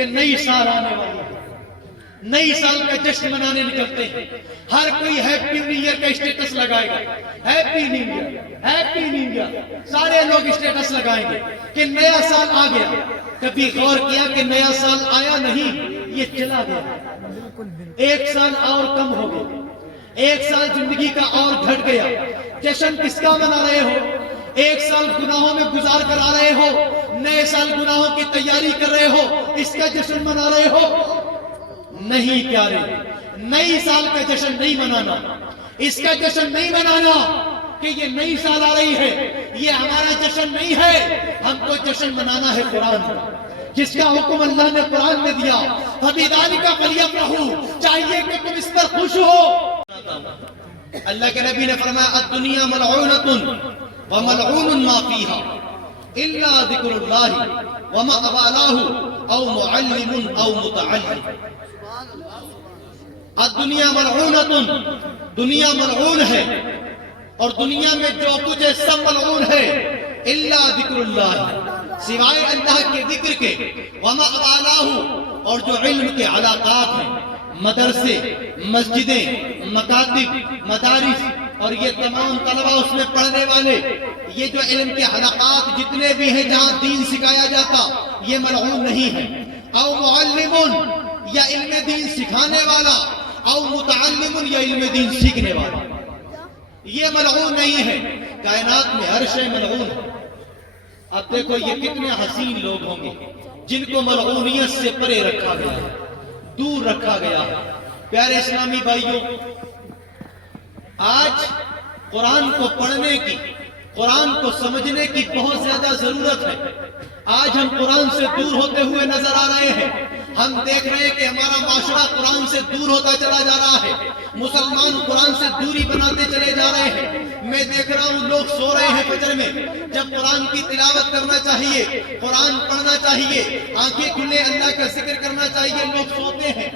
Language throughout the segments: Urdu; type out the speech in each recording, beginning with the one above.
کہ نئی سال آنے والی ہے، نئی سال کا جشن منانے نکلتے ہیں، ہر کوئی ہیپی نیو ایئر کا اسٹیٹس لگائے گا، happy new year, happy new year, سارے لوگ اسٹیٹس لگائیں گے کہ نیا سال آ گیا۔ کبھی غور کیا کہ نیا سال آیا نہیں، یہ چلا گیا، ایک سال اور کم ہو گیا، ایک سال زندگی کا اور گھٹ گیا۔ جشن کس کا منا رہے ہو؟ ایک سال گناہوں میں گزار کر آ رہے ہو، نئے سال گناہوں کی تیاری کر رہے ہو، اس کا جشن منا رہے ہو؟ نہیں پیارے، نئی سال کا جشن نہیں منانا، اس کا جشن نہیں منانا کہ یہ نئی سال آ رہی ہے، یہ ہمارا جشن نہیں ہے۔ ہم کو جشن منانا ہے قرآن کا، جس کا حکم اللہ نے قرآن میں دیا، فَبِذَلِكَ فَلْيَفْرَحُوا، چاہیے کہ تم اس پر خوش ہو۔ اللہ کے نبی نے فرمایا الدنیا ملعونۃ وملعون ما فیہا الا ذکر اللہ وما اوالاہ او معلم او متعلم۔ الدنیا ملعونۃ، دنیا ملعون ہے، اور دنیا میں جو کچھ ہے سب ملعون ہے، الا ذکر اللہ، سوائے اللہ کے ذکر کے، وما اوالاہ، اور جو علم کے علاقات ہیں، مدرسے، مسجدیں، مکاتب، مدارس، اور یہ تمام طلبہ اس میں پڑھنے والے، یہ جو علم کے حلقات جتنے بھی ہیں جہاں دین سکھایا جاتا، یہ ملعون نہیں ہے۔ او معلم، یا علم دین سکھانے والا، او متعلم، یا علم دین سیکھنے والا، یہ ملعون نہیں ہے۔ کائنات میں ہر شے ملعون ہے۔ اب دیکھو یہ کتنے حسین لوگ ہوں گے جن کو ملعونیت سے پرے رکھا گیا ہے، دور رکھا گیا ہے۔ پیارے اسلامی بھائیوں، آج قرآن کو پڑھنے کی، قرآن کو سمجھنے کی بہت زیادہ ضرورت ہے۔ آج ہم قرآن سے دور ہوتے ہوئے نظر آ رہے ہیں۔ ہم دیکھ رہے ہیں کہ ہمارا معاشرہ قرآن سے دور ہوتا چلا جا رہا ہے، مسلمان قرآن سے دوری بناتے چلے جا رہے ہیں۔ میں دیکھ رہا ہوں لوگ سو رہے ہیں فجر میں، جب قرآن کی تلاوت کرنا چاہیے، قرآن پڑھنا چاہیے، آنکھیں کھلے اللہ کا ذکر کرنا چاہیے، لوگ سوتے ہیں۔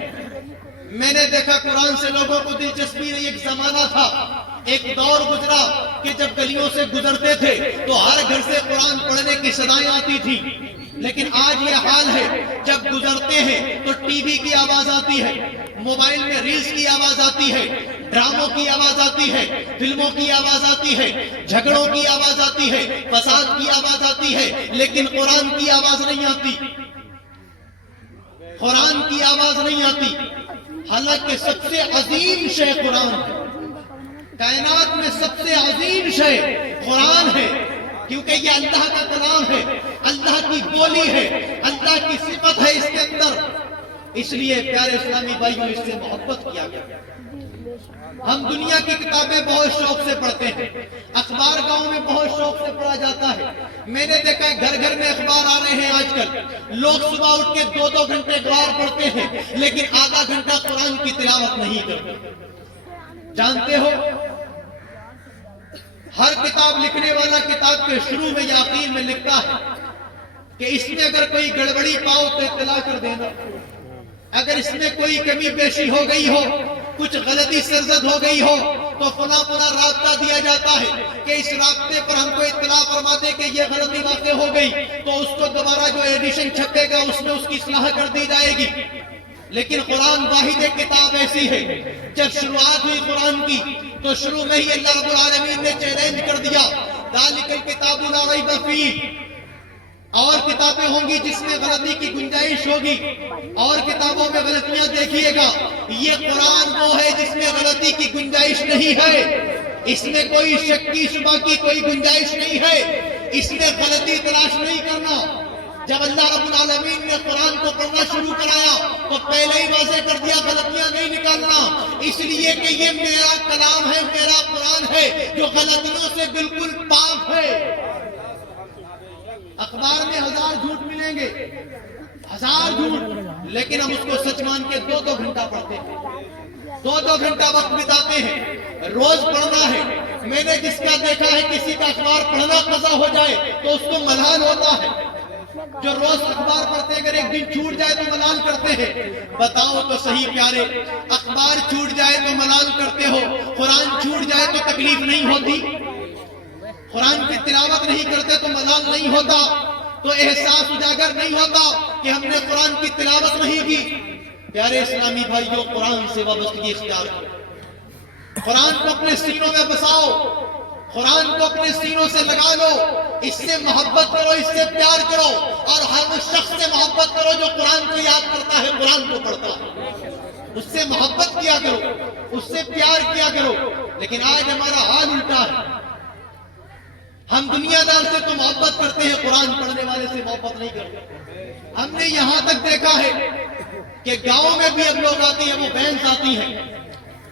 میں نے دیکھا قرآن سے لوگوں کو دلچسپی نہیں۔ ایک زمانہ تھا، ایک دور گزرا کہ جب گلیوں سے گزرتے تھے تو ہر گھر سے قرآن پڑھنے کی صدائیں آتی تھی، لیکن آج یہ حال ہے، جب گزرتے ہیں تو ٹی وی کی آواز آتی ہے، موبائل میں ریلز کی آواز آتی ہے، ڈراموں کی آواز آتی ہے، فلموں کی آواز آتی ہے، جھگڑوں کی آواز آتی ہے، فساد کی آواز آتی ہے، لیکن قرآن کی آواز نہیں آتی، قرآن کی آواز نہیں آتی۔ حالانکہ سب سے عظیم شے قرآن ہے، کائنات میں سب سے عظیم شے قرآن ہے، کیونکہ یہ اللہ کا کلام ہے، اللہ کی بولی ہے، اللہ کی صفت ہے اس کے اندر۔ اس لیے پیارے اسلامی بھائیوں، اس سے محبت کیا گیا۔ ہم دنیا کی کتابیں بہت شوق سے پڑھتے ہیں، اخبار گاؤں میں بہت شوق سے پڑھا جاتا ہے۔ میں نے دیکھا ہے گھر گھر میں اخبار آ رہے ہیں آج کل، لوگ صبح اٹھ کے 2-2 گھنٹے اخبار پڑھتے ہیں، لیکن آدھا گھنٹہ قرآن کی تلاوت نہیں کرتے۔ جانتے ہو، ہر کتاب لکھنے والا کتاب کے شروع میں یا آخر میں لکھتا ہے کہ اس میں اگر کوئی گڑبڑی پاؤ تو اطلاع کر دینا، اگر اس میں کوئی کمی بیشی ہو گئی ہو، کچھ غلطی سرزد ہو گئی ہو تو فلاں رابطہ دیا جاتا ہے کہ اس رابطے پر ہم کو اطلاع فرما دے کہ یہ غلطی واقع ہو گئی، تو اس کو دوبارہ جو ایڈیشن چھپے گا اس میں اس کی اصلاح کر دی جائے گی۔ لیکن قرآن واحد ایک کتاب ایسی ہے، جب شروعات ہوئی قرآن کی تو شروع میں ہی اللہ رب العالمین نے چیلنج کر دیا، ذالک الکتاب لا ریب فیہ، اور کتابیں ہوں گی جس میں غلطی کی گنجائش ہوگی، اور کتابوں میں غلطیاں دیکھیے گا، یہ قرآن وہ ہے جس میں غلطی کی گنجائش نہیں ہے، اس میں کوئی شک کی شبہ کی کوئی گنجائش نہیں ہے، اس میں غلطی تلاش نہیں کرنا۔ جب اللہ رب العالمین نے قرآن کو پڑھنا شروع کرایا تو پہلے ہی واضح کر دیا غلطیاں نہیں نکالنا، اس لیے کہ یہ میرا کلام ہے، میرا قرآن ہے جو غلطیوں سے بالکل پاک ہے۔ اخبار میں 1000 جھوٹ ملیں گے، 1000 جھوٹ، لیکن ہم اس کو سچ مان کے 2-2 گھنٹہ پڑھتے ہیں، 2-2 گھنٹہ وقت بتاتے ہیں، روز پڑھنا ہے۔ میں نے جس کا دیکھا ہے کسی کا اخبار پڑھنا قضا ہو جائے تو اس کو ملال ہوتا ہے، جو روز اخبار پڑھتے اگر ایک دن چھوٹ جائے تو ملال کرتے ہیں۔ بتاؤ تو صحیح پیارے، اخبار چھوٹ جائے تو ملال کرتے ہو، قرآن چھوٹ جائے تو تکلیف نہیں ہوتی؟ قرآن کی تلاوت نہیں کرتے تو ملال نہیں ہوتا؟ تو احساس اجاگر نہیں ہوتا کہ ہم نے قرآن کی تلاوت نہیں کی۔ پیارے اسلامی بھائیوں، قرآن سے وابستگی اختیار کرو، قرآن کو اپنے سینوں میں بساؤ، قرآن کو اپنے سینوں سے لگا لو، اس سے محبت کرو، اس سے پیار کرو، اور ہر اس شخص سے محبت کرو جو قرآن کو یاد کرتا ہے، قرآن کو پڑھتا ہے، اس سے محبت کیا کرو، اس سے پیار کیا کرو۔ لیکن آج ہمارا حال الٹا ہے، ہم دنیا دار سے تو محبت کرتے ہیں، قرآن پڑھنے والے سے محبت نہیں کرتے۔ ہم نے یہاں تک دیکھا ہے کہ گاؤں میں بھی اب لوگ آتے ہیں، وہ بینس آتی ہیں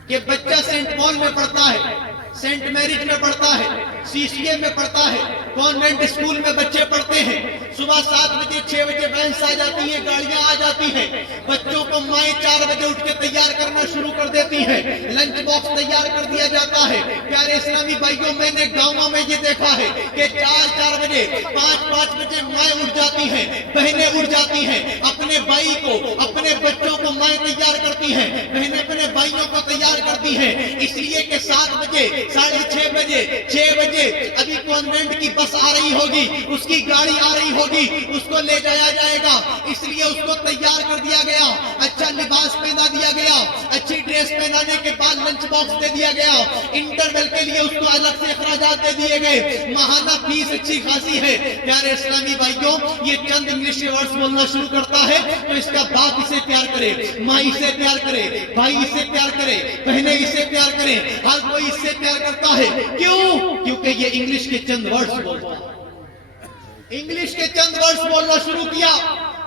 کہ بچہ سینٹ پال میں پڑھتا ہے، سینٹ میریج میں پڑھتا ہے، سی سی اے میں پڑھتا ہے، کانوینٹ اسکول میں بچے پڑھتے ہیں، صبح 7 بجے 6 بجے وینس آ جاتی ہیں، گاڑیاں آ جاتی ہیں، بچوں کو مائیں 4 بجے اٹھ کے تیار کرنا شروع کر دیتی ہیں، لنچ باکس تیار کر دیا جاتا ہے۔ پیارے اسلامی بھائیوں، میں نے گاؤں میں یہ دیکھا ہے کہ 4 بجے 5 بجے مائیں اٹھ جاتی ہیں، بہنیں اٹھ جاتی ہیں، اپنے بھائی کو، اپنے بچوں کو مائیں تیار کرتی ہیں، بہنیں اپنے بھائیوں کو تیار کرتی ہیں، اس لیے کہ 7 بجے 6:30 بجے 6 بجے ابھی کانوینٹ کی بس آ رہی ہوگی، اس کی گاڑی آ رہی ہوگی، اس کو لے جایا جائے گا، اس لیے اس کو تیار کر دیا گیا، اچھا لباس پہنا دیا گیا، اچھی ڈریس پہنانے کے بعد لنچ باکس دے دیا گیا، انٹرول کے لیے اس کو الگ سے اخراجات دے دیے گئے، ماہانہ فیس اچھی خاصی ہے۔ پیارے اسلامی بھائیوں، یہ چند انگلش کے ورڈز بولنا شروع کرتا ہے تو اس کا باپ اسے پیار کرے، ماں اسے پیار کرے، بھائی اسے پیار کرے، بہنیں اسے پیار کریں، ہر کوئی اس سے پیار کرتا ہے۔ کیوں؟ کیونکہ یہ انگلش کے چند ورڈز بولتا ہے، انگلش کے چند ورڈز بولنا شروع کیا،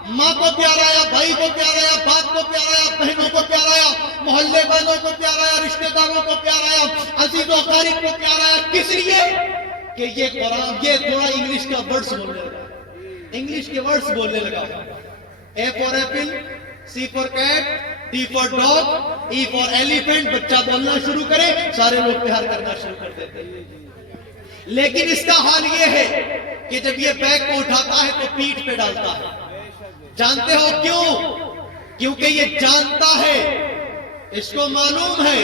ماں کو پیار آیا، بھائی کو پیار آیا، باپ کو پیار آیا، بہنوں کو پیار آیا، محلے والوں کو پیار آیا، رشتہ داروں کو پیار آیا، عزیز و اقارب کو پیار آیا۔ کس لیے؟ کہ یہ قرآن، یہ تھوڑا انگلش کا ورڈز بولنے لگا، انگلش کے ورڈز بولنے لگا۔ A for apple, C for cat, D for dog, E for elephant, بچہ بولنا شروع کرے، سارے لوگ پیار کرنا شروع کر دیتے ہیں۔ لیکن اس کا حال یہ ہے کہ جب یہ بیگ کو اٹھاتا ہے تو پیٹھ پہ ڈالتا ہے۔ جانتے ہو کیوں؟ کیونکہ یہ جانتا ہے، اس کو معلوم ہے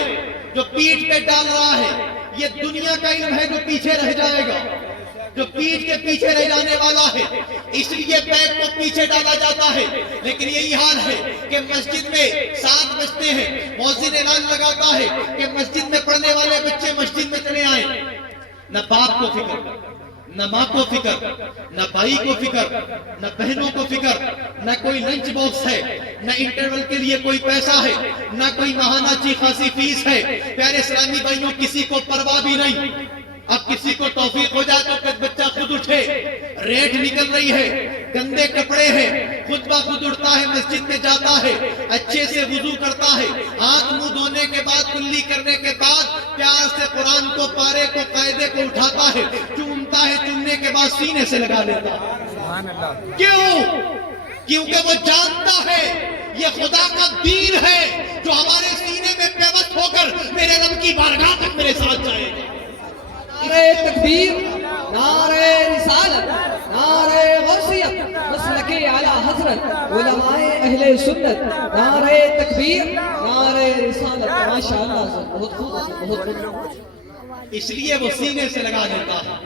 جو پیٹھ پہ ڈال رہا ہے یہ دنیا کا علم ہے جو پیچھے رہ جائے گا، جو پیٹھ کے پیچھے رہ جانے والا ہے، اس لیے بیگ کو پیچھے ڈالا جاتا ہے۔ لیکن یہی حال ہے کہ مسجد میں 7 بجتے ہیں، مؤذن اعلان لگاتا ہے کہ مسجد میں پڑھنے والے بچے مسجد میں چلے آئیں۔ نہ باپ کو فکر، نہ ماں کو فکر، نہ بھائی کو فکر، نہ بہنوں کو فکر، نہ کوئی لنچ باکس ہے، نہ انٹرول کے لیے کوئی پیسہ ہے، نہ کوئی ماہانہ اچھی خاصی فیس ہے۔ پیارے اسلامی بھائیوں، کسی کو پرواہ بھی نہیں۔ اب کسی کو توفیق ہو جائے تو بچہ خود اٹھے، ریٹ نکل رہی ہے، گندے کپڑے ہیں، خود بخود اٹھتا ہے، مسجد میں جاتا ہے، اچھے سے وضو کرتا ہے، ہاتھ منہ دھونے کے بعد، کلی کرنے کے بعد پیار سے قرآن کو، پارے کو، قاعدے کو اٹھاتا ہے، چومتا ہے، چومنے کے بعد سینے سے لگا لیتا ہے۔ کیوں؟ کیونکہ وہ جانتا ہے یہ خدا کا دین ہے جو ہمارے سینے میں پیوست ہو کر میرے رب کی بارگاہ تک میرے ساتھ جائے گا۔ نعرہ تکبیر، نعرہ رسالت، نعرہ غوثیت، مسلک اعلیٰ حضرت، علماء اہل سنت، نعرہ تکبیر، نعرہ رسالت۔ ماشاءاللہ، بہت خوب، بہت خوب۔ اس لیے وہ سینے سے لگا دیتا ہے۔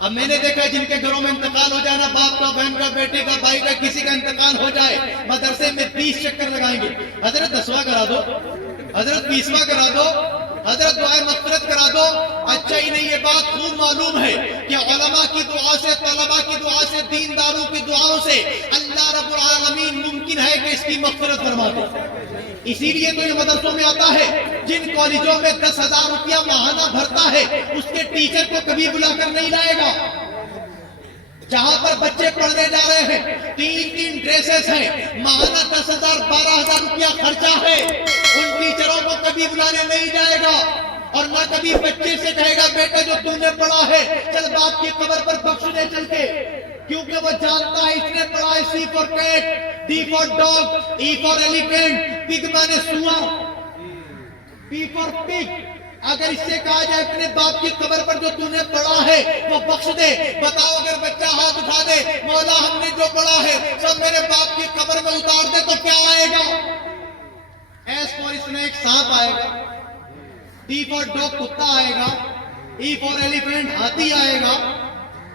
اب میں نے دیکھا جن کے گھروں میں انتقال ہو جائے نا، باپ کا، بہن کا، بیٹے کا، بھائی کا، کسی کا انتقال ہو جائے، مدرسے میں 20 چکر لگائیں گے، حضرت 10واں کرا دو، حضرت 20واں کرا دو، حضرت دعائے مغفرت کرا دو۔ اچھا ہی نہیں، یہ بات خوب معلوم ہے کہ علماء کی دعا سے، طلباء کی دعا سے، دینداروں کی دعاؤں سے اللہ رب العالمین ممکن ہے کہ اس کی مغفرت فرما دے۔ اسی لیے تو یہ مدرسوں میں آتا ہے، جن کالجوں میں 10,000 روپیہ ماہانہ بھرتا ہے اس کے ٹیچر کو کبھی بلا کر نہیں لائے گا۔ جہاں پر بچے پڑھنے جا رہے ہیں، 3 ڈریسز ہیں، ماہانہ 10,000 12,000 روپیہ خرچہ ہے، ان ٹیچروں کو کبھی بلانے نہیں جائے گا، اور نہ کبھی بچے سے کہے گا بیٹا جو تم نے پڑھا ہے چل باپ کی قبر پر بخشنے چل کے، کیونکہ وہ جانتا ہے اس نے پڑھا ہے C for cat, D for dog, E for elephant, پگ مانے سوا، پی فار پگ۔ اگر اس سے کہا جائے اپنے باپ کی قبر پر جو تو نے پڑھا ہے وہ بخش دے، بتاؤ اگر بچہ ہاتھ اٹھا دے مولا ہم نے جو پڑھا ہے سب میرے باپ کی قبر میں اتار دے، تو کیا آئے گا؟ ایس فار اسنیک سانپ آئے گا، ڈی فار ڈاگ کتا آئے گا، ای فار ایلیفینٹ ہاتھی آئے گا،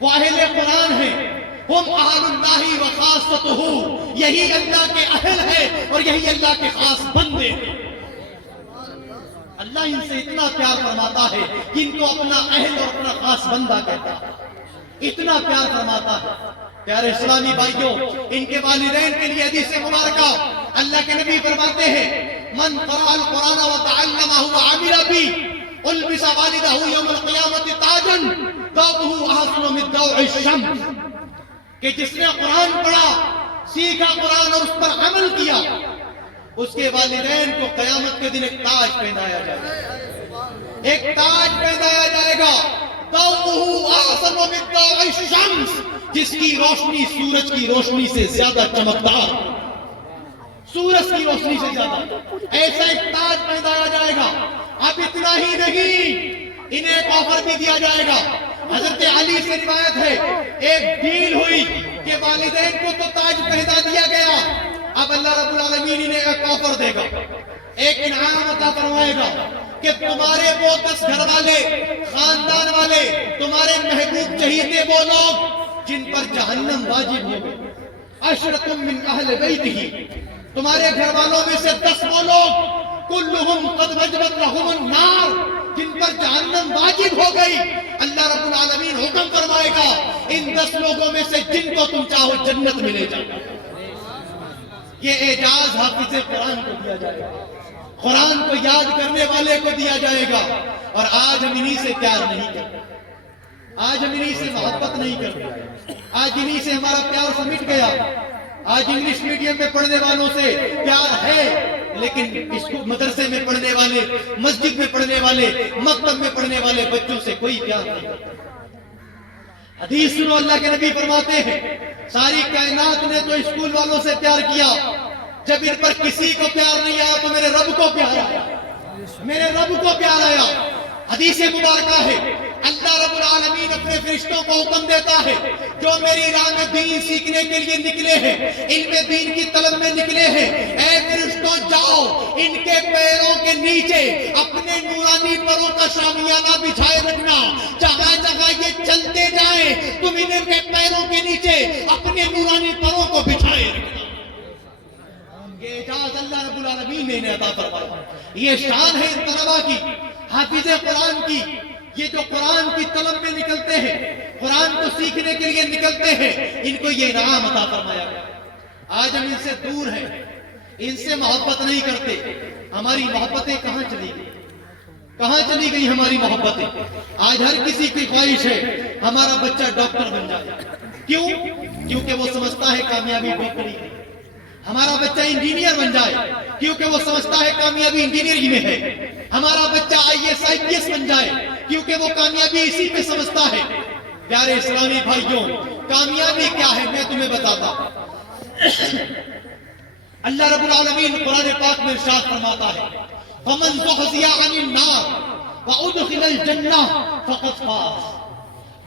وہ اہل قرآن ہیں، ہم اہل اللہ و خاصتہ، یہی اللہ کے اہل ہے اور یہی اللہ کے خاص بندے ہیں۔ اللہ ان سے اتنا پیار فرماتا ہے کہ ان کو اپنا اہل اور اپنا خاص بندہ کہتا ہے، اتنا پیار فرماتا ہے۔ پیارے اسلامی بھائیوں، ان کے والدین کے لیے حدیث مبارکہ اللہ کے نبی فرماتے ہیں، من قرأ القرآن وتعلمہ وعمل به البس والدہ یوم القیامت تاجا ضوءہ احسن من ضوء الشمس، کہ جس نے قرآن پڑھا، سیکھا قرآن اور اس پر عمل کیا، اس کے والدین کو قیامت کے دن ایک تاج پہنایا جائے گا، ایک تاج پہنایا جائے گا، ضوءہ احسن من ضوء الشمس، جس کی روشنی سورج کی روشنی سے زیادہ چمکدار، سورج کی روشنی سے زیادہ، ایسا ایک تاج پہنایا جائے گا۔ اب اتنا ہی نہیں، انہیں ایک آفر بھی دیا جائے گا۔ حضرت علی سے روایت ہے، ایک ڈیل ہوئی کہ والدین کو تو تاج پہنا دیا گیا، اب اللہ رب العالمین انہیں ایک آفر دے گا، ایک انعام عطا فرمائے گا کہ تمہارے وہ 10 گھر والے، خاندان والے، تمہارے محبوب چہیتے وہ لوگ جن پر جہنم واجب ہو گئی، عشرۃ من اہل بیتہ، تمہارے گھر والوں میں سے 10 وہ لوگ، کلہم قد وجبت لہم النار، جن پر جہنم واجب ہو گئی، اللہ رب العالمین حکم فرمائے گا ان 10 لوگوں میں سے جن کو تم چاہو جنت ملے جائے۔ یہ اعجاز حافظ قرآن کو دیا جائے گا، قرآن کو یاد کرنے والے کو دیا جائے گا۔ اور آج ہم انہی سے پیار نہیں کرتے، آج ہم انہی سے محبت نہیں کرتے، آج انہی سے ہمارا پیار سمٹ گیا۔ آج انگلش میڈیم میں پڑھنے والوں سے پیار ہے، لیکن اس کو مدرسے میں پڑھنے والے، مسجد میں پڑھنے والے، مکتب میں پڑھنے والے بچوں سے کوئی پیار نہیں کرتا۔ حدیث سنو، اللہ کے نبی فرماتے ہیں، ساری کائنات نے تو اسکول والوں سے پیار کیا، جب ان پر کسی کو پیار نہیں آیا تو میرے رب کو پیار آیا، میرے رب کو پیار آیا۔ حدیث مبارکہ ہے، اللہ رب العالمین اپنے فرشتوں کو حکم دیتا ہے، جو میری راہ میں دین سیکھنے کے لیے نکلے ہیں، علم دین کی طلب میں نکلے ہیں، اے فرشتوں جاؤ ان کے پیروں کے نیچے اپنے نورانی پروں کا شامیانہ بچھائے رکھنا، جہاں جہاں یہ چلتے جائیں تم ان کے پیروں کے نیچے اپنے نورانی پروں کو بچھائے رکھنا۔ یہ اجازت اللہ رب العالمین نے انہیں عطا فرمایا، یہ شان ہے ان طلباء کی، حافظ قرآن کی، یہ جو قرآن کی طلب میں نکلتے ہیں، قرآن کو سیکھنے کے لیے نکلتے ہیں، ان کو یہ انعام عطا فرمایا گیا۔ آج ہم ان سے دور ہیں، ان سے محبت نہیں کرتے، ہماری محبتیں کہاں چلی گئی؟ کہاں چلی گئی ہماری محبتیں؟ آج ہر کسی کی خواہش ہے ہمارا بچہ ڈاکٹر بن جائے، کیوں؟ کیونکہ وہ سمجھتا ہے کامیابی ڈاکٹری ہے۔ ہمارا بچہ انجینئر بن جائے کیونکہ وہ سمجھتا ہے کامیابی انجینئرنگ میں ہے۔ ہمارا بچہ IAS IPS بن جائے کیونکہ وہ کامیابی اسی میں سمجھتا ہے۔ پیارے اسلامی بھائیوں، کامیابی کیا ہے میں تمہیں بتاتا ہوں۔ اللہ رب العالمین قرآن پاک میں ارشاد فرماتا ہے، فَمَنْ زُحْزِحَ عَنِ النَّارِ وَأُدْخِلَ الْجَنَّةَ فَقَدْ فَازَ،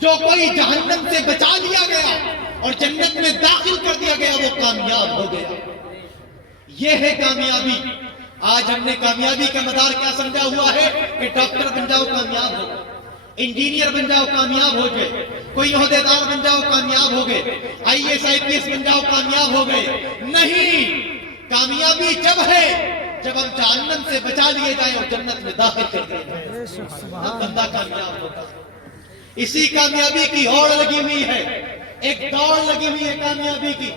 جو کوئی جہنم سے بچا لیا گیا اور جنت میں داخل کر دیا گیا وہ کامیاب ہو گیا۔ یہ ہے کامیابی۔ آج ہم نے کامیابی کا مدار کیا سمجھا ہوا ہے کہ ڈاکٹر بن جاؤ کامیاب ہو، انجینئر بن جاؤ کامیاب ہو گئے، کوئی عہدیدار بن جاؤ کامیاب ہو گئے، IAS IPS بن جاؤ کامیاب ہو گئے۔ نہیں، کامیابی جب ہے جب ہم جہنم سے بچا لیے جائیں اور جنت میں داخل کر دیے جائیں، تب بندہ کامیاب ہوگا۔ اسی کامیابی کی ہوڑ لگی ہوئی ہے، ایک دوڑ لگی ہوئی ہے کامیابی کی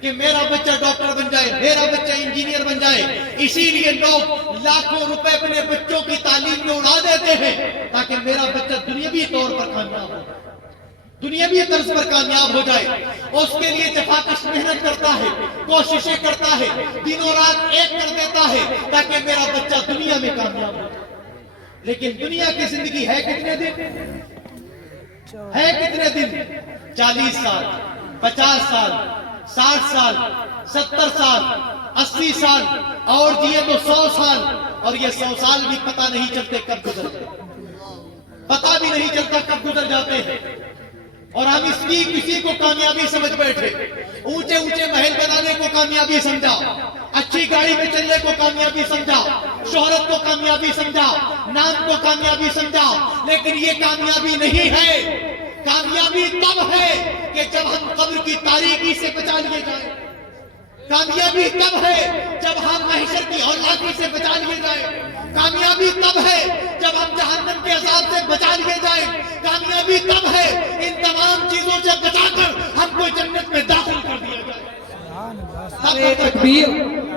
کہ میرا بچہ ڈاکٹر بن جائے، میرا بچہ انجینئر بن جائے۔ اسی لیے لوگ لاکھوں روپے اپنے بچوں کی تعلیم میں اڑا دیتے ہیں تاکہ میرا بچہ دنیاوی طور پر کامیاب ہو جائے، دنیاوی طرز پر کامیاب ہو جائے۔ اس کے لیے جفاکش محنت کرتا ہے، کوششیں کرتا ہے، دنوں رات ایک کر دیتا ہے تاکہ میرا بچہ دنیا میں کامیاب ہو جائے۔ لیکن دنیا کی زندگی ہے کتنے دن؟ ہے کتنے دن؟ 40 سال، 50 سال، 60 سال، 70 سال، 80 سال، اور جیے تو 100 سال، اور یہ 100 سال بھی پتہ نہیں چلتے کب گزر جاتے، پتہ بھی نہیں چلتا کب گزر جاتے ہیں۔ اور ہم اس کی کسی کو کامیابی سمجھ بیٹھے، اونچے اونچے محل بنانے کو کامیابی سمجھا، اچھی گاڑی میں چلنے کو کامیابی سمجھا، شہرت کو کامیابی سمجھا، نام کو کامیابی سمجھا، لیکن یہ کامیابی نہیں ہے۔ کامیابی تب ہے کہ جب ہم قبر کی تاریکی سے بچا لیے جائیں. کامیابی تب ہے جب ہم محشر کی ہولناکی سے بچا لیے جائیں. کامیابی تب ہے جب ہم جہنم کے عذاب سے بچا لیے جائیں. کامیابی تب ہے ان تمام چیزوں سے بچا کر ہم کو جنت میں داخل کر دیا جائے. نعرہ تکبیر،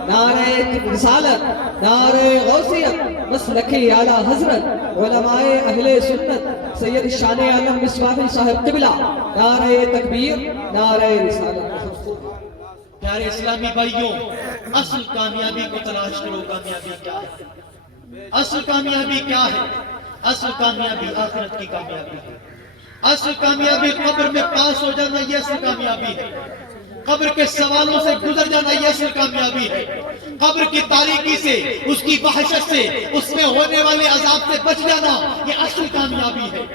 نعرہ رسالت، نعرہ غوثیت، مسلک اعلیٰ حضرت علماء اہل سنت سید شان عالم مصباح صاحب قبلہ. نعرہ تکبیر، نعرہ رسالت. پیارے اسلامی بھائیوں، اصل کامیابی کو تلاش کرو. کامیابی کیا ہے؟ اصل کامیابی کیا ہے؟ اصل کامیابی آخرت کی کامیابی ہے. اصل کامیابی قبر میں پاس ہو جانا، یہ اصل کامیابی ہے. قبر کے سوالوں سے گزر جانا، یہ اصل کامیابی ہے. قبر کی تاریکی سے، اس کی وحشت سے، اس میں ہونے والے عذاب سے بچ جانا، یہ اصل کامیابی ہے.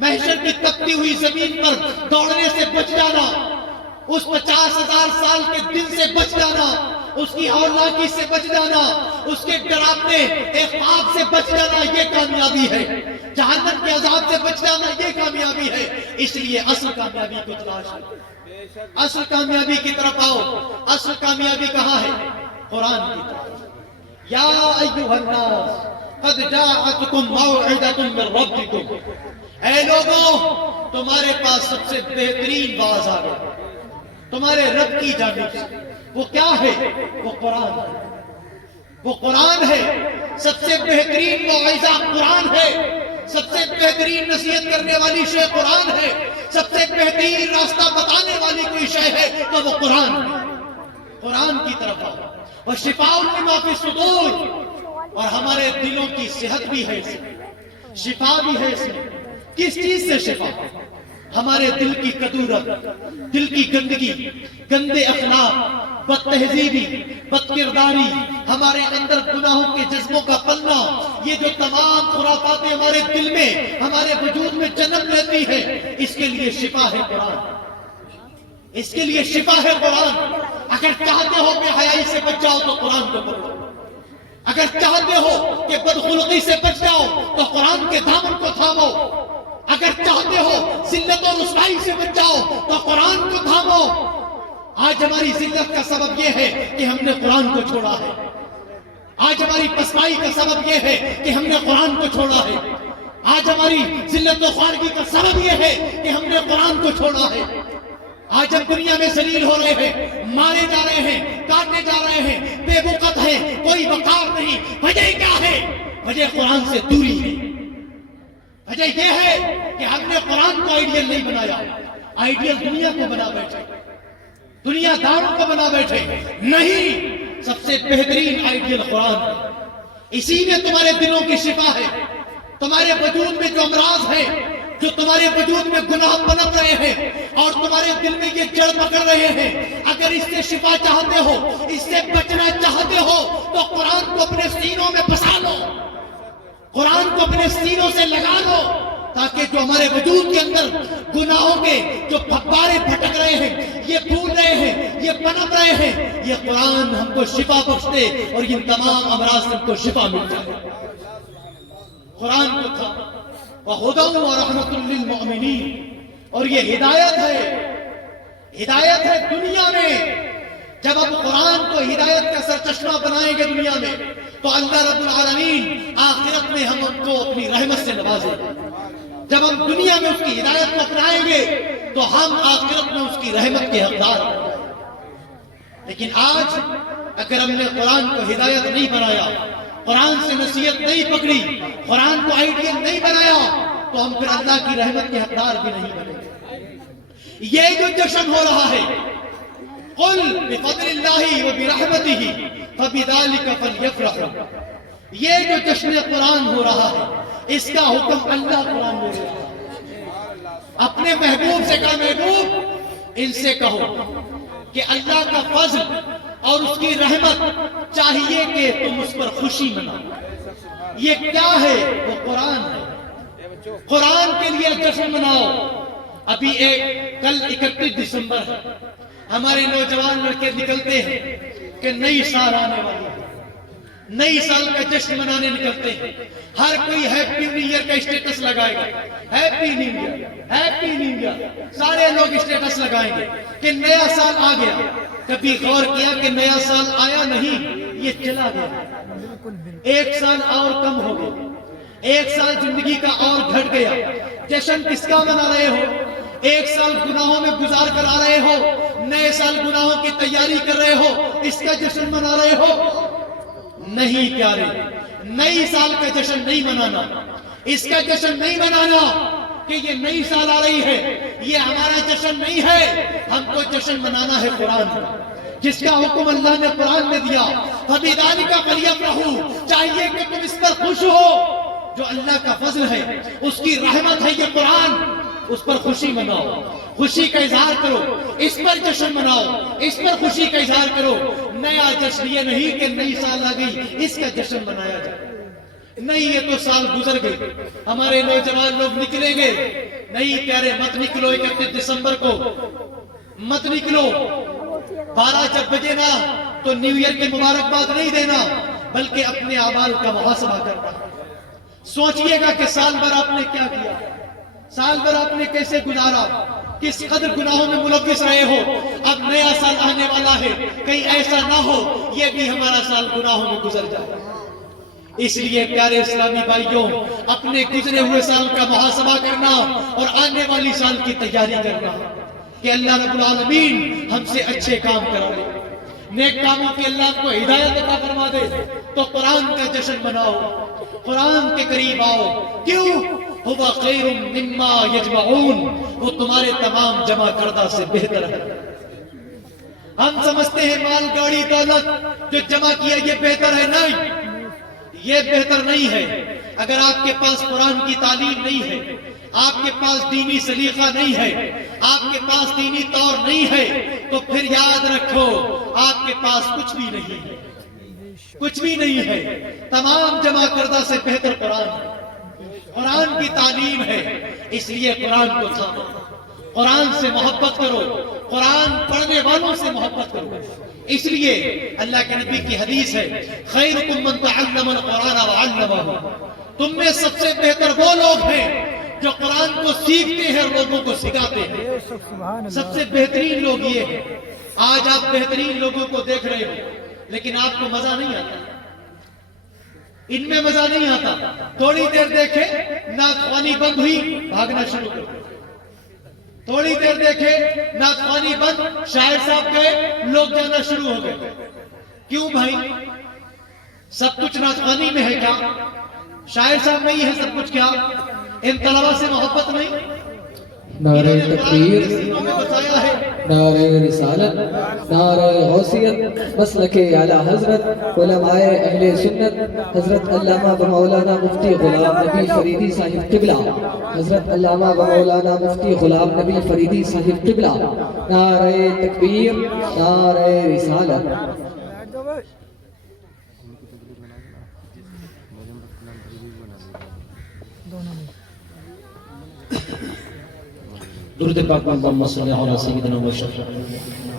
محشر کی تپتی ہوئی زمین پر دوڑنے سے بچ جانا، اس 50,000 سال کے دن سے بچ جانا، اس کی ہولناکی سے بچ جانا، اس کے ڈراونے خواب سے بچ جانا، یہ کامیابی ہے. جہنم کے عذاب سے بچ جانا، یہ کامیابی ہے. اس لیے اصل کامیابی کو تلاش کرو. اصل کامیابی کی طرف آؤ. اصل کامیابی کہاں ہے؟ قرآن کی طرف. یا ایھا الناس قد جاءتکم موعظۃ من ربکم. اے لوگوں، تمہارے پاس سب سے بہترین باز آ گیا تمہارے رب کی جانب سے. وہ کیا ہے؟ وہ قرآن ہے. وہ قرآن ہے. سب سے بہترین موعظہ قرآن ہے. سب سے بہترین نصیحت کرنے والی شے قرآن ہے. سب سے بہترین راستہ بتانے والی کوئی شے ہے تو وہ قرآن ہے. قرآن کی طرف آؤ. وشفاء لما فی الصدور. اور ہمارے دلوں کی صحت بھی ہے اس میں، شفا بھی ہے اس میں. کس چیز سے شفا؟ ہمارے دل کی کدورت، دل کی گندگی، گندے اخلاق، بد تہذیبی، بد کرداری، ہمارے اندر گناہوں کے جذبوں کا پلنا، یہ جو تمام خرافات ہمارے دل میں، ہمارے وجود میں جنم لیتی ہے، اس کے لیے شفا ہے قرآن. اس کے لیے شفا ہے قرآن. اگر چاہتے ہو کہ حیائی سے بچ جاؤ تو قرآن کو پڑھو. اگر چاہتے ہو کہ بدخلقی سے بچ جاؤ تو قرآن کے دامن کو تھامو. اگر چاہتے ہو ذلت و رسوائی سے بچ جاؤ تو قرآن کو تھامو. آج ہماری ذلت کا سبب یہ ہے کہ ہم نے قرآن کو چھوڑا ہے. آج ہماری پسمائی کا سبب یہ ہے کہ ہم نے قرآن کو چھوڑا ہے. آج ہماری ذلت و خوارگی کا سبب یہ ہے کہ ہم نے قرآن کو چھوڑا ہے. آج ہم دنیا میں ذلیل ہو رہے ہیں، مارے جا رہے ہیں، کاٹے جا رہے ہیں، بے وقت ہیں، کوئی وقار نہیں. وجہ کیا ہے؟ وجہ قرآن سے دوری ہے. وجہ یہ ہے کہ ہم نے قرآن کو آئیڈیل نہیں بنایا. آئیڈیل دنیا کو بنا بیٹھے، دنیا داروں کو بنا بیٹھے. نہیں، سب سے بہترین آئیڈیل قرآن ہے. اسی میں تمہارے دلوں کی شفا ہے. تمہارے وجود میں جو امراض ہیں، جو تمہارے وجود میں گناہ پنپ رہے ہیں اور تمہارے دل میں یہ جڑ پکڑ رہے ہیں، اگر اس سے شفا چاہتے ہو، اس سے بچنا چاہتے ہو تو قرآن کو اپنے سینوں میں بسا لو. قرآن کو اپنے سینوں سے لگا لو تاکہ جو ہمارے وجود کے اندر گناہوں کے جو پھبارے پھٹک رہے ہیں، یہ پھول رہے ہیں، یہ پنپ رہے ہیں، یہ قرآن ہم کو شفا بخش دے اور ان تمام امراض سے ہم کو شفا مل جائے. قرآن کو تھا وَهُدًى وَرَحْمَةٌ لِّلْمُؤْمِنِينَ. اور یہ ہدایت ہے. ہدایت ہے دنیا میں. جب ہم قرآن کو ہدایت کا سرچشمہ بنائیں گے دنیا میں تو اللہ رب العالمین آخرت میں ہم ان کو اپنی رحمت سے نوازیں گے. جب ہم دنیا میں اس کی ہدایت کو اپنائیں گے تو ہم آخرت میں اس کی رحمت کے حقدار ہیں. لیکن آج اگر ہم نے قرآن کو ہدایت نہیں بنایا، قرآن سے نصیحت نہیں پکڑی، قرآن کو آئیڈیل نہیں بنایا تو ہم پھر اللہ کی رحمت کے حقدار بھی نہیں بنے. یہ جو جشن ہو رہا ہے، قل بفضل اللہ وبرحمتہ فبذلک فلیفرحوا، یہ جو جشن قرآن ہو رہا ہے، اس کا حکم اللہ قرآن میں دے رہا ہے. اپنے محبوب سے کہا، محبوب ان سے کہو کہ اللہ کا فضل اور اس کی رحمت چاہیے کہ تم اس پر خوشی مناؤ. یہ کیا ہے؟ وہ قرآن ہے. قرآن کے لیے جشن مناؤ. ابھی کل 31 دسمبر ہے. ہمارے نوجوان لڑکے نکلتے ہیں کہ نئی سال آنے والی ہے، نئی سال کا جشن منانے نکلتے ہیں. ہر کوئی ہیپی نیو ایئر کا اسٹیٹس لگائے گا. Happy new year, happy new year, سارے لوگ اسٹیٹس لگائیں گے کہ نیا سال آ گیا. کبھی غور کیا کہ نیا سال آیا نہیں، یہ چلا گیا. ایک سال اور کم ہو گیا، ایک سال زندگی کا اور گھٹ گیا. جشن کس کا منا رہے ہو؟ ایک سال گناہوں میں گزار کر آ رہے ہو، نئے سال گناہوں کی تیاری کر رہے ہو، اس کا جشن منا رہے ہو؟ نہیں پیارے، نئی سال کا جشن نہیں منانا، اس کا جشن نہیں منانا کہ یہ نئی سال آ رہی ہے. یہ ہمارا جشن نہیں ہے. ہم کو جشن منانا ہے قرآن کا، جس کا حکم اللہ نے قرآن میں دیا. فَبِذَلِكَ فَلْيَفْرَحُوا، چاہیے کہ تم اس پر خوش ہو. جو اللہ کا فضل ہے، اس کی رحمت ہے یہ قرآن، اس پر خوشی مناؤ، خوشی کا اظہار کرو، اس پر جشن مناؤ، اس پر خوشی کا اظہار کرو. نیا جشن یہ نہیں کہ نئی سال آ گئی اس کا جشن منایا جائے. نہیں، یہ تو سال گزر گئی. ہمارے نوجوان لوگ نکلیں گے. نہیں پیارے، مت نکلو 31 دسمبر کو، مت نکلو. 12 جب بجے نا تو نیو ایئر کی مبارکباد نہیں دینا، بلکہ اپنے اعمال کا محاسبہ کرنا. سوچئے گا کہ سال بھر آپ نے کیا کیا، سال بھر آپ نے کیسے گزارا، کس قدر گناہوں میں ملوث رہے ہو. اب نیا سال آنے والا ہے، کہیں ایسا نہ ہو یہ بھی ہمارا سال گناہوں میں گزر جائے. اس لیے پیارے اسلامی بھائیوں، اپنے گزرے ہوئے سال کا محاسبہ کرنا اور آنے والی سال کی تیاری کرنا کہ اللہ رب العالمین ہم سے اچھے کام کرا دے، نیک کاموں کی اللہ کو ہدایت عطا فرما دے. تو قرآن کا جشن مناؤ، قرآن کے قریب آؤ. کیوں؟ هو خیر مما یجمعون، وہ تمہارے تمام جمع کردہ سے بہتر ہے. ہم سمجھتے ہیں مال گاڑی دولت جو جمع کیا یہ بہتر ہے. نہیں، یہ بہتر نہیں ہے. اگر آپ کے پاس قرآن کی تعلیم نہیں ہے، آپ کے پاس دینی سلیقہ نہیں ہے، آپ کے پاس دینی طور نہیں ہے، تو پھر یاد رکھو آپ کے پاس کچھ بھی نہیں ہے، کچھ بھی نہیں ہے. تمام جمع کردہ سے بہتر قرآن ہے، قرآن کی تعلیم ہے. اس لیے قرآن کو تھامو، قرآن سے محبت کرو، قرآن پڑھنے والوں سے محبت کرو. اس لیے اللہ کے نبی کی حدیث ہے، خیرکم من تعلم القرآن وعلمہ، تم میں سب سے بہتر وہ لوگ ہیں جو قرآن کو سیکھتے ہیں اور لوگوں کو سکھاتے ہیں. سب سے بہترین لوگ یہ ہیں. آج آپ بہترین لوگوں کو دیکھ رہے ہو لیکن آپ کو مزہ نہیں آتا، ان میں مزہ نہیں آتا. تھوڑی دیر دیکھے نعت خوانی بند ہوئی، بھاگنا شروع کر. تھوڑی دیر دیکھے نعت خوانی بند، شاعر صاحب گئے، لوگ جانا شروع ہو گئے. کیوں بھائی؟ سب کچھ نعت خوانی میں ہے کیا؟ شاعر صاحب نہیں ہے سب کچھ کیا؟ ان طلبہ سے محبت نہیں؟ نعرہ تکبیر، نعرہ رسالت، نعرہ غوثیت، مسلک اعلیٰ حضرت علماء اہل سنت حضرت علامہ و مولانا مفتی غلام نبی فریدی صاحب قبلہ، حضرت علامہ و مولانا مفتی غلام نبی فریدی صاحب قبلہ. نعرہ تکبیر، نعرہ رسالت. درود پاک اللہم صلی علی سیدنا و شفیع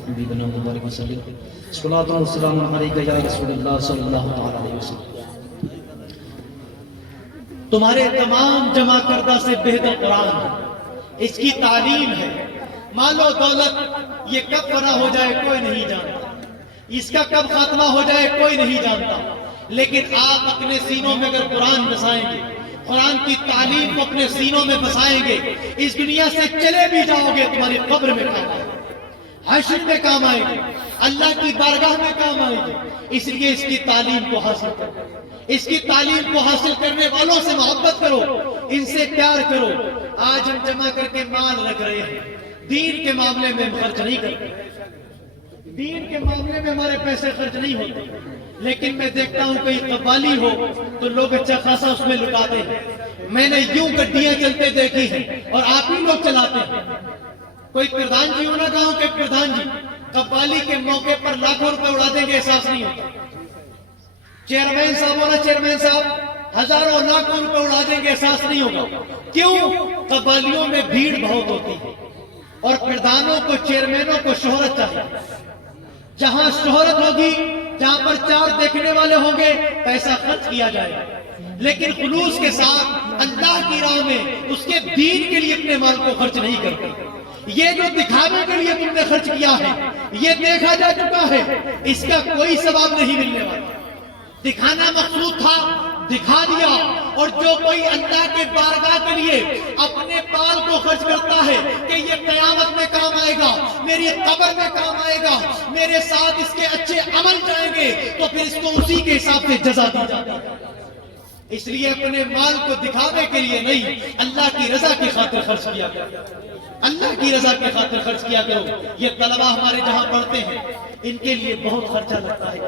حبیبنا مبارک وسلم. صلاۃ و سلام علیک یا رسول اللہ صلی اللہ علیہ وسلم. تمہارے تمام جمع کردہ سے بہتر قرآن ہے، اس کی تعلیم ہے. مال و دولت یہ کب فنا ہو جائے کوئی نہیں جانتا، اس کا کب خاتمہ ہو جائے کوئی نہیں جانتا. لیکن آپ اپنے سینوں میں اگر قرآن بسائیں گے، قرآن کی تعلیم کو اپنے سینوں میں بسائیں گے، اس دنیا سے چلے بھی جاؤ گے تمہاری قبر میں کام آئے گے، حشر میں کام آئے گے، اللہ کی بارگاہ میں کام آئے گے. اس لیے اس کی تعلیم کو حاصل کرو، اس کی تعلیم کو حاصل کرنے والوں سے محبت کرو، ان سے پیار کرو. آج ہم جمع کر کے مال رکھ رہے ہیں، دین کے معاملے میں ہم خرچ نہیں کرتے، دین کے معاملے میں ہمارے پیسے خرچ نہیں ہوتے. لیکن میں دیکھتا ہوں کہیں قوالی ہو تو لوگ اچھا خاصا اس میں لٹاتے ہیں. میں نے یوں گڈیاں چلتے دیکھی ہیں اور آپ ہی لوگ چلاتے ہیں. کوئی پردھان جی ہونا گاؤں کے پردھان جی قوالی کے موقع پر لاکھوں روپے اڑا دیں گے، احساس نہیں ہوتا. چیئرمین صاحب ہونا، چیئرمین صاحب ہزاروں لاکھوں روپے اڑا دیں گے، احساس نہیں ہوگا. کیوں؟ قوالیوں میں بھیڑ بہت ہوتی ہے اور پردھانوں کو، چیئرمینوں کو شہرت چاہیے. جہاں شہرت ہوگی جہاں پر 4 دیکھنے والے ہوں گے پیسہ خرچ کیا جائے گا، لیکن خلوص کے ساتھ اللہ کی راہ میں اس کے دین کے لیے اپنے مال کو خرچ نہیں کرتے۔ یہ جو دکھانے کے لیے تم نے خرچ کیا ہے یہ دیکھا جا چکا ہے، اس کا کوئی ثواب نہیں ملنے والا۔ دکھانا مقصود تھا، دکھا دیا، اور جو کوئی اللہ کے بارگاہ کے لیے اپنے مال کو خرچ کرتا ہے کہ یہ قیامت میں کام آئے گا، میری قبر میں کام آئے گا، میرے ساتھ اس کے اچھے عمل جائیں گے، تو پھر اس کو اسی کے حساب سے جزا دی جاتی ہے۔ اس لیے اپنے مال کو دکھانے کے لیے نہیں، اللہ کی رضا کی خاطر خرچ کیا کرو، اللہ کی رضا کی خاطر خرچ کیا کرو۔ یہ طلبہ ہمارے جہاں پڑھتے ہیں ان کے لیے بہت خرچہ لگتا ہے۔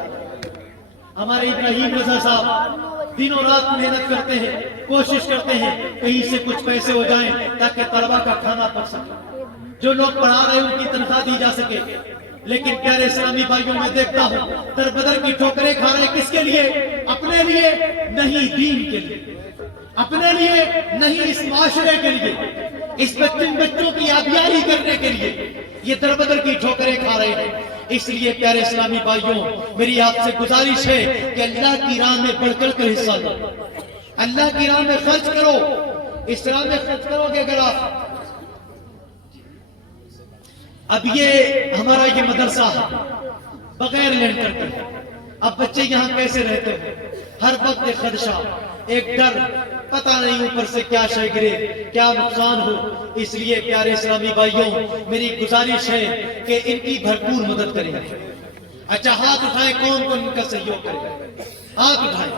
ہمارے ابراہیم رضا صاحب دن و رات محنت کرتے ہیں، کوشش کرتے ہیں کہیں سے کچھ پیسے ہو جائیں تاکہ طلبہ کا کھانا پک سکے، جو لوگ پڑھا رہے ہیں ان کی تنخواہ دی جا سکے۔ لیکن پیارے اسلامی بھائیوں میں دیکھتا ہوں در بدر کی ٹھوکریں کھا رہے، کس کے لیے؟ اپنے لیے نہیں، دین کے لیے، اپنے لیے نہیں، اس معاشرے کے لیے، اس بچوں کی آبیاری کرنے کے لیے یہ در بدر کی ٹھوکریں کھا رہے ہیں۔ اس لیے پیارے اسلامی بھائیوں میری آپ سے گزارش ہے کہ اللہ کی راہ میں بڑھ کر حصہ لو، اللہ کی راہ میں خرچ کرو۔ اس راہ میں خرچ کرو گے اگر آپ، اب یہ ہمارا یہ مدرسہ ہے بغیر لینٹر کے، اب بچے یہاں کیسے رہتے ہیں؟ ہر وقت ایک خدشہ، ایک ڈر، پتہ نہیں اوپر سے کیا شے گرے، کیا نقصان ہو۔ اس لیے پیارے اسلامی بھائیوں میری گزارش ہے کہ ان کی بھرپور مدد کریں۔ اچھا ہاتھ اٹھائیں کون کون ان کا سہیوگ کرے، ہاتھ اٹھائیں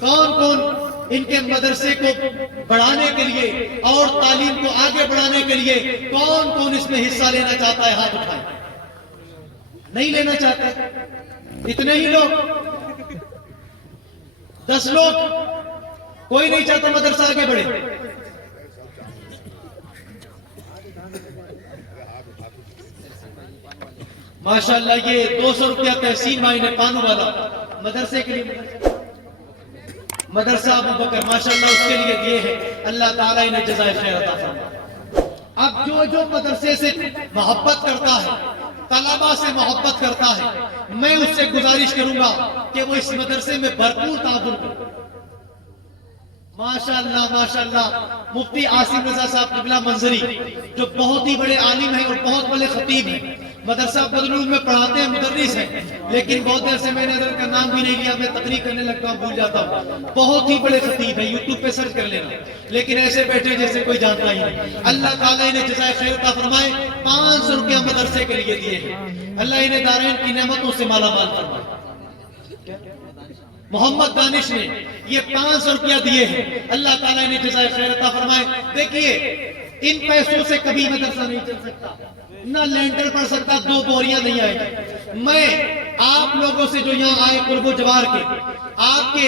کون کون ان کے مدرسے کو بڑھانے کے لیے اور تعلیم کو آگے بڑھانے کے لیے کون کون اس میں حصہ لینا چاہتا ہے؟ ہاتھ اٹھائیں۔ نہیں لینا چاہتے؟ اتنے ہی لوگ، 10 لوگ، کوئی نہیں چاہتا مدرسہ آگے بڑھے؟ ماشاءاللہ یہ 200 روپیہ تحسین بھائی نے پانو والا مدرسے کے لیے، مدرسہ ابو بکر ماشاءاللہ اس کے لیے دیے ہیں، اللہ تعالیٰ انہیں جزائے خیر عطا فرمائے۔ اب جو مدرسے سے محبت کرتا ہے، طلبہ سے محبت کرتا ہے، میں اس سے گزارش کروں گا کہ وہ اس مدرسے میں بھرپور تعاون کرے۔ ماشاءاللہ ماشاءاللہ مفتی عاصم رضا صاحب قبلہ منظری جو بہت ہی بڑے عالم ہیں اور بہت بڑے خطیب ہیں، مدرسہ بدلون میں پڑھاتے ہیں، مدرس ہیں، لیکن بہت دیر سے میں نے ان کا نام بھی نہیں لیا، میں تقریر کرنے لگتا ہوں بھول جاتا ہوں۔ بہت ہی بڑے خطیب ہیں، یوٹیوب پہ سرچ کر لینا، لیکن ایسے بیٹھے جیسے کوئی جانتا ہی نہیں۔ اللہ تعالیٰ انہیں جزائے خیر عطا فرمائے، 500 روپیہ مدرسے کے لیے دیے ہیں، اللہ انہیں دارین کی نعمتوں سے مالا مال فرمائے۔ محمد دانش نے یہ 500 روپیہ دیے ہیں، اللہ تعالیٰ انہیں جزائے خیر عطا فرمائے۔ دیکھیے ان پیسوں سے کبھی مدرسہ نہیں چل سکتا، نہ لینٹر پڑ سکتا، 2 بوریاں نہیں آئے گی۔ میں آپ لوگوں سے جو یہاں آئے قرب و جوار کے، آپ کے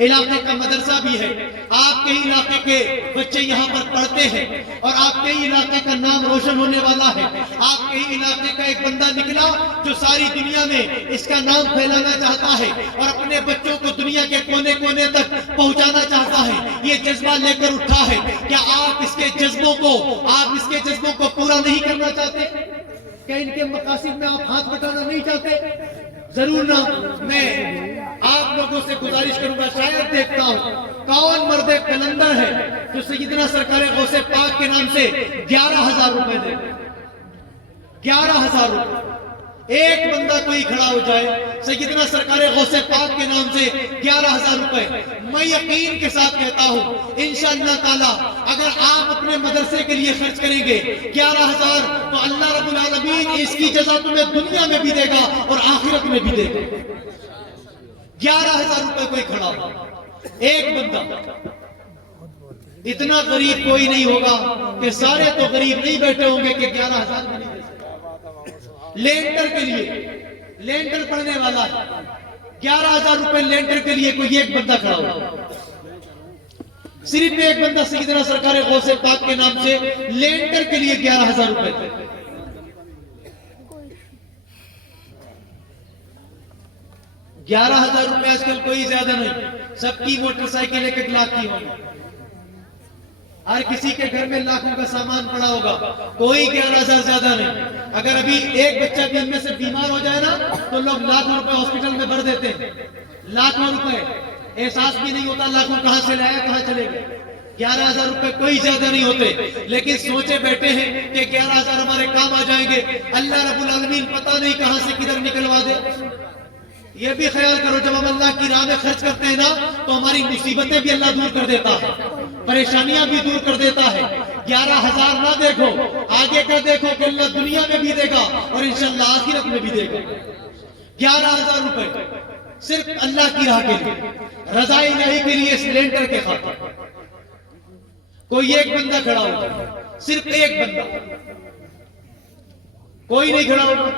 علاقے کا مدرسہ بھی ہے، آپ کے علاقے کے بچے یہاں پر پڑھتے ہیں اور آپ کے علاقے کا نام روشن ہونے والا ہے۔ آپ کے علاقے کا ایک بندہ نکلا جو ساری دنیا میں اس کا نام پھیلانا چاہتا ہے اور اپنے بچوں کو دنیا کے کونے کونے تک پہنچانا چاہتا ہے، یہ جذبہ لے کر اٹھا ہے۔ کیا آپ اس کے جذبوں کو پورا نہیں کرنا چاہتے؟ کیا ان کے مقاصد میں آپ ہاتھ بٹانا نہیں چاہتے؟ ضرور نہ۔ میں آپ لوگوں سے گزارش کروں گا، شاید دیکھتا ہوں کون مرد کلندر ہے جو سیدنا سرکار غوث پاک کے نام سے 11,000 روپے دے، 11,000 روپے۔ ایک بندہ کوئی کھڑا ہو جائے سیدنا سرکار غوث پاک کے نام سے 11,000 روپے، میں یقین کے ساتھ کہتا ہوں انشاءاللہ تعالی اگر آپ اپنے مدرسے کے لیے خرچ کریں گے 11,000 تو اللہ رب العالمین اس کی جزا تمہیں دنیا میں بھی دے گا اور آخرت میں بھی دے گا۔ 11,000 روپے کوئی کھڑا ہو، ایک بندہ۔ اتنا غریب کوئی نہیں ہوگا کہ سارے تو غریب نہیں بیٹھے ہوں گے کہ 11,000 بھی نہیں دے سکتے۔ لینٹر کے لیے، لینٹر پڑھنے والا 11,000 روپے لینٹر کے لیے کوئی ایک بندہ کھڑا ہو، صرف ایک بندہ سیدنا سرکار غوث پاک کے نام سے لینٹر کے لیے 11,000 روپے تھے۔ 11,000 روپے آج کل کوئی زیادہ نہیں، سب کی موٹر سائیکل 1 لاکھ کی ہوگی، ہر کسی کے گھر میں لاکھوں کا سامان پڑا ہوگا، کوئی 11,000 زیادہ نہیں۔ اگر ابھی ایک بچہ بھی ان میں سے بیمار ہو جائے نا تو لوگ لاکھوں روپے ہاسپٹل میں بھر دیتے ہیں، لاکھوں روپے، احساس بھی نہیں ہوتا لاکھوں کہاں سے لایا کہاں چلے گئے۔ 11,000 روپے کوئی زیادہ نہیں ہوتے، لیکن سوچے بیٹھے ہیں کہ 11,000 ہمارے کام آ جائیں گے، اللہ رب العالمین پتہ نہیں کہاں سے کدھر نکلوا دے۔ یہ بھی خیال کرو جب ہم اللہ کی راہ میں خرچ کرتے ہیں نا تو ہماری مصیبتیں بھی اللہ دور کر دیتا ہے، پریشانیاں بھی دور کر دیتا ہے۔ 11,000 نہ دیکھو، آگے کا دیکھو کہ اللہ دنیا میں بھی دے گا اور انشاءاللہ آخرت میں بھی دے گا۔ 11,000 روپے صرف اللہ کی راہ کے لیے، رضا الہی کے لیے، سلینڈر کے خاطر۔ کوئی ایک بندہ کھڑا ہوگا، صرف ایک بندہ، کوئی نہیں کھڑا ہوگا۔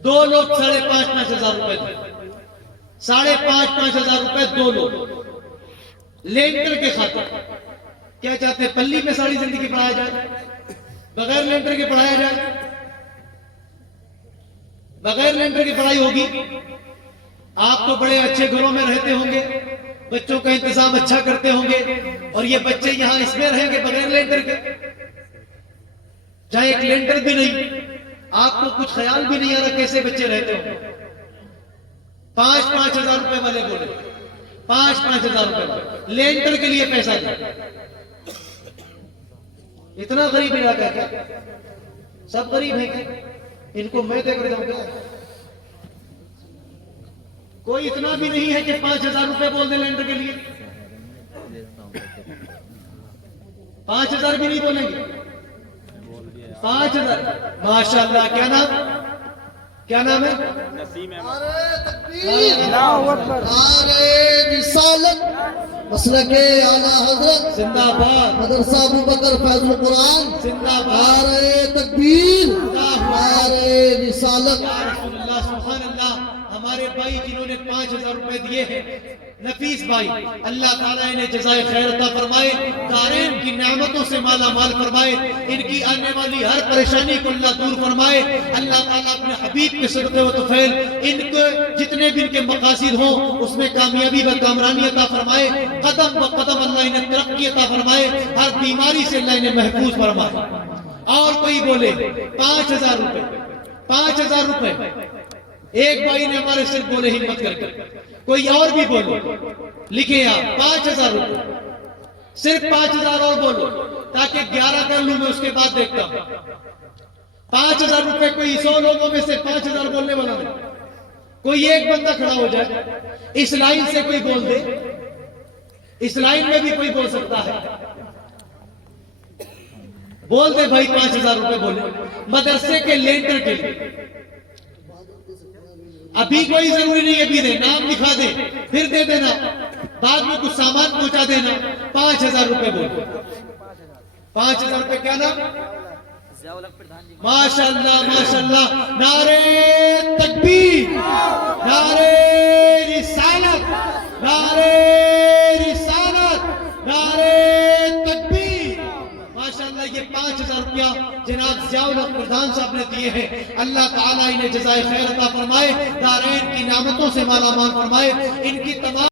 2 لوگ 5,500 روپے دے، 5,500 روپے 2 لوگ لینٹر کے خاطر۔ کیا چاہتے ہیں پلی میں ساری زندگی پڑھایا جائے، بغیر لینٹر کے پڑھایا جائے؟ بغیر لینٹر کی پڑھائی ہوگی؟ آپ تو بڑے اچھے گھروں میں رہتے ہوں گے، بچوں کا انتظام اچھا کرتے ہوں گے، اور یہ بچے یہاں اس میں رہیں گے بغیر لینٹر کے، جہاں ایک لینٹر بھی نہیں۔ آپ کو کچھ خیال بھی نہیں آ رہا کیسے بچے رہتے ہوں گے۔ 5,500 روپے والے بولے، 5,500 روپے والے لینٹر کے لیے پیسہ دیا۔ اتنا غریب علاقہ ہے کیا؟ سب غریب ہیں کیا؟ ان کو میں دے کر جاؤں گا؟ کوئی اتنا بھی نہیں ہے کہ 5,000 روپے بول دے لینٹر کے لیے؟ 5,000 بھی نہیں بولیں گے؟ 5,000 ماشاءاللہ۔ کیا نام ہے؟ نعرے رسالت مسلک اعلی حضرت زندہ باد، مدرسہ ابوبکر فیض القرآن، زندہ باد، نعرے تکبیر، نعرے رسالت۔ یا رسول اللہ، سبحان اللہ۔ ہمارے بھائی جنہوں نے 5,000 روپے دیے ہیں، نفیس بھائی، اللہ تعالیٰ انہیں جزائے خیر عطا فرمائے، دارین کی نعمتوں سے مالا مال فرمائے، ان کی آنے والی ہر پریشانی کو اللہ دور فرمائے۔ اللہ تعالیٰ اپنے حبیب کے صدقے و طفیل ان کے جتنے بھی ان کے مقاصد ہوں اس میں کامیابی و کامرانی عطا فرمائے، قدم و قدم اللہ انہیں ترقی عطا فرمائے، ہر بیماری سے اللہ انہیں محفوظ فرمائے۔ اور کوئی بولے 5,000 روپے، 5,000 روپے ایک بھائی نے ہمارے صرف بولے ہمت کر کے، کوئی اور بھی بولو، لکھیں آپ 5,000 روپے، صرف 5,000 اور بولو تاکہ 11 کر لوں، میں اس کے بعد دیکھتا ہوں۔ 5,000 روپے کوئی 100 لوگوں میں سے 5,000 بولنے والا نہیں، کوئی ایک بندہ کھڑا ہو جائے، اس لائن سے کوئی بول دے، اس لائن میں بھی کوئی بول سکتا ہے، بول دے بھائی 5,000 روپے بولے مدرسے کے لینٹر کے لیے۔ ابھی کوئی ضروری نہیں ہے، ابھی دے، نام لکھا دے پھر دے دینا، بعد میں کچھ سامان پہنچا دینا۔ 5,000 روپے بولو، 5,000 روپے۔ کیا نام؟ ماشاءاللہ ماشاءاللہ۔ نعرے تکبیر، نعرے رسالت، نعرے رسالت، نعرے تکبیر۔ ماشاءاللہ یہ 5,000 روپیہ جناب ضیاء الحق پردھان صاحب نے دیے ہیں، اللہ تعالیٰ انہیں جزائے خیر عطا فرمائے، دارین کی نعمتوں سے مالا مال فرمائے، ان کی تمام